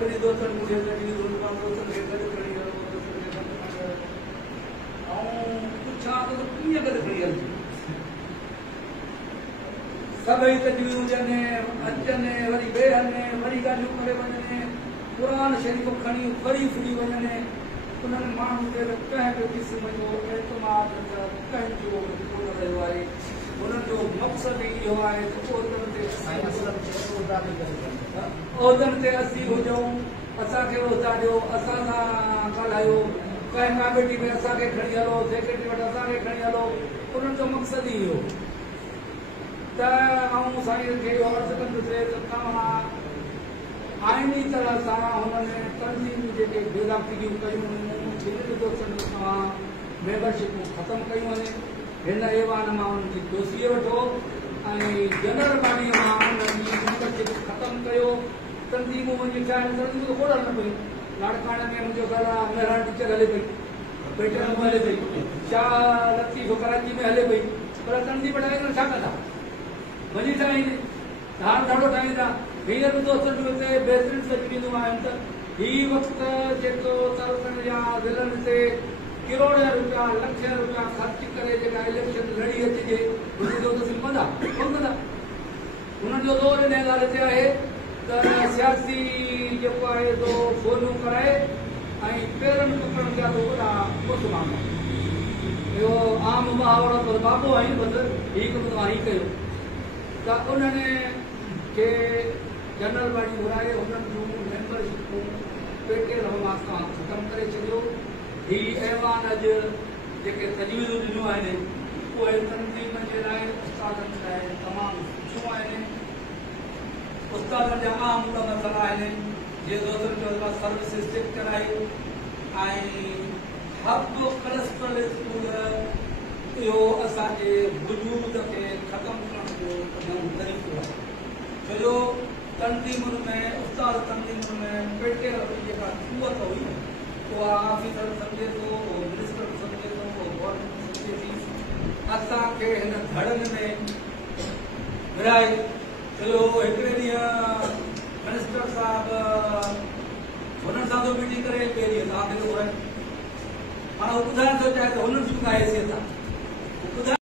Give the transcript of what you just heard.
ॿिनी दोस्तनि मूंखे गॾिजी दोस्तनि खे गॾु खणी हलो ऐं पुछां त कीअं गॾु खणी हलजे सभई तजवीज़ हुजनि अचनि वरी वेहनि वरी ॻाल्हियूं करे वञनि क़ुरान शरीफ़ खणी वरी फिरी वञनि उन्हनि माण्हुनि खे कंहिं बि क़िस्म जो एतमाद कंहिंजो कोन रहियो आहे उन्हनि जो मक़सदु इहो आहे त उहिदनि ते असीं हुजूं असांखे उहिदा ॾियो असां सां ॻाल्हायो कंहिं कमेटी में असांखे खणी हलो सेक्रेटरी वटि असांखे खणी हलो उन्हनि जो मक़सदु ई इहो त आऊं साईं खे इहो अर्ज़ु कंदुसि त तव्हां आइनी तरह सां हुननि तंज़ीम जेके बेदाख़िलियूं कयूं ॿिन्हिनि दोस्तनि में तव्हां मेंबरशिपूं ख़तमु कयूं आहिनि हिन एवान मां हुननि जी दोस्तीअ वठो ऐं जनरल बॉडीअ मां हुननि जी मेंबरशिप ख़तमु कयो तंज़ीमूं मुंहिंजी तंज़ीमूं त खोड़ हलनि पयूं लाड़काणे में मुंहिंजो ख़्यालु आहे मेहरान टीचर हले पई पेटन में हले पई शाह लतीफ़ कराची में हले पई पर तंज़ीम ठाहींदा छा कंदा वञी ठाहींदे हाणे ॾाढो ठाहींदा हींअर बि दोस्तनि जो हिते बहितरीन तजवीज़ूं आहिनि त हीउ वक़्तु जेको तरफ़नि या ज़िलनि ते किरोड़ रुपया लख रुपया ख़र्च करे जेका इलेक्शन लड़ी अचिजे हुनजो त सिंपल आहे कोन कंदा हुननि जो ज़ोर इन ॻाल्हि ते आहे त सियासी जेको आहे तो फ़ोनियूं कराए ऐं पेरनि टुकड़नि जा तो वॾा मुस्लमान इहो आम मुहावरो पर बाबो आहिनि बसि हीउ कमु तव्हां हीउ कयो त उन्हनि खे जनरल बॉडी घुराए हुननि जूं मेंबरशिपूं पेटे रहो खां ख़तमु करे छॾियो हीउ ऐवान अॼु जेके तजवीज़ूं ॾिनियूं आहिनि उहे तंज़ीम जे लाइ उस्तादनि लाइ तमामु सुठियूं आहिनि उस्तादनि जा आम मसइला आहिनि जीअं दोस्तनि जो सर्विसिस चेक कराई ऐं हक़ कलस्ट्रल स्कूल इहो असांजे वजूद खे ख़तमु करण जो तमामु तरीक़ो आहे छो जो तंज़ीमुनि में उस्ताद तंज़ीमुनि में पेटे जेका क़ुवत हुई उहा ऑफिसर सम्झे थो मिनिस्टर सम्झे थो गवर्नमेंट सम्झे थी असांखे हिन धड़नि में विराए छो हिकिड़े ॾींहुं मिनिस्टर साहिबु हुननि सां थो मीटिंग करे ॿिए ॾींहुं तव्हांखे थो घुराए हाणे हू ॿुधाइण थो चाहे त हुननि जी का हैसियत आहे